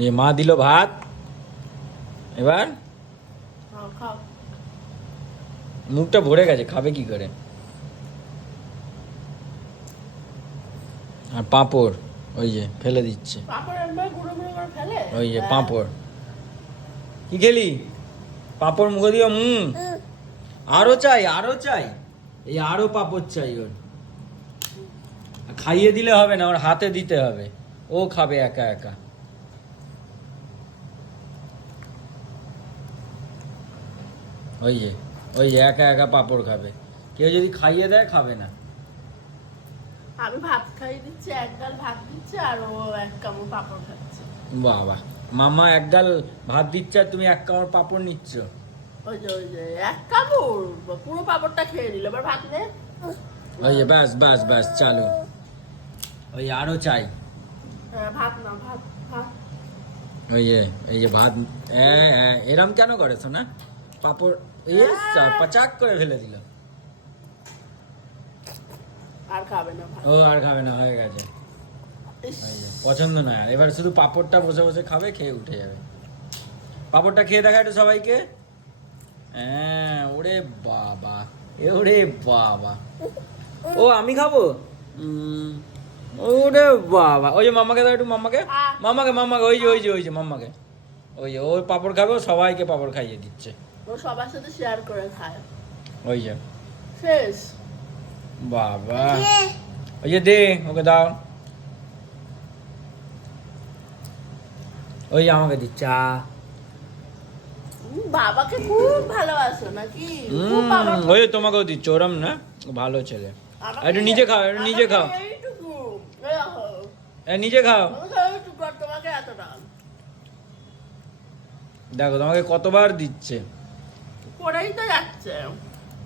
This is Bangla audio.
এই মা দিল ভাত, এবার মুখটা ভরে গেছে, খাবে কি করে? আর পাঁপড় ওই যে ফেলে দিচ্ছে, ওই যে পাঁপড়। কি খেলি? পাঁপড় মুখে দিও। আরো চাই, আরো চাই, এই আরো পাঁপড় চাই ওর। খাইয়ে দিলে হবে না, ওর হাতে দিতে হবে, ও খাবে একা একা। ওই যে ওই যে একা একা পাঁপড় খাবে, কেউ যদি খাইয়ে দেয় খাবে না। আমি ভাত খাইয়ে দিচ্ছি, এক গাল ভাত দিচ্ছে আর ও এক কামড় পাঁপড় খাচ্ছে। বাবা, মামা এক গাল ভাত দিচ্ছে আর তুমি এক কামড় পাঁপড় নিচ্ছ। ওই যে এক কামড় পুরো পাঁপড়টা খেয়ে নিল, এবার ভাত নে। ওই যে ব্যাস ব্যাস ব্যাস চালু। ওই আরো চাই, ভাত না, ভাত ভাত। ওই যে এই যে ভাত। এরম কেন করেছো না? পাঁপড় পাচাক করে ফেলে দিল। আর খাবে না ভাত। ও আর খাবে না, হয়ে গেছে। পছন্দ না, এবার শুধু পাঁপড়টা বসে বসে খাবে, খেয়ে উঠে যাবে। পাঁপড়টা খেয়ে দেখা একটু সবাইকে। হ্যাঁ, ওরে বাবা, ওরে বাবা, ও আমি খাবো। ওরে বাবা, ওই যে মাম্মাকে দাও একটু, মাম্মাকে মাম্মাকে মাম্মাকে, ওই যে ওই যে ওই যে মাম্মাকে, ওই যে ওই পাঁপড় খাবে, ও সবাইকে পাঁপড় খাইয়ে দিচ্ছে। ও সবার সাথে শেয়ার করে খায়। ওই যে শেষ। বাবা, ওই যে দে ওকে দাও, ওই যে আমাকে দিচ্ছে। বাবাকে খুব ভালোবাসো নাকি? খুব বাবা- ওই তোমাকেও দিচ্ছে, ওরম না, ভালো ছেলে। একটু নিজে খাও, একটু নিজে খাও, এইটুকু, এই দেখো। নিজে খাও। আমাকে এইটুকু আর তোমাকে এতটা। দেখো তোমাকে কতবার দিচ্ছে। পড়েই তো যাচ্ছে।